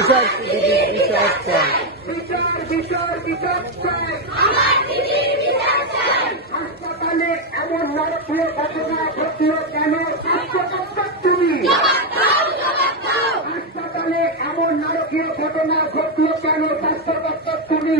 বিচার বিচার চাই। বিচার বিচার বিচার চাই। হাসপাতালে এমন নারকীয় ঘটনা ঘটল কেন? স্বাস্থ্য তুমি হাসপাতালে এমন নারকীয় ঘটনা ঘটল কেন? স্বাস্থ্য দপ্তর তুমি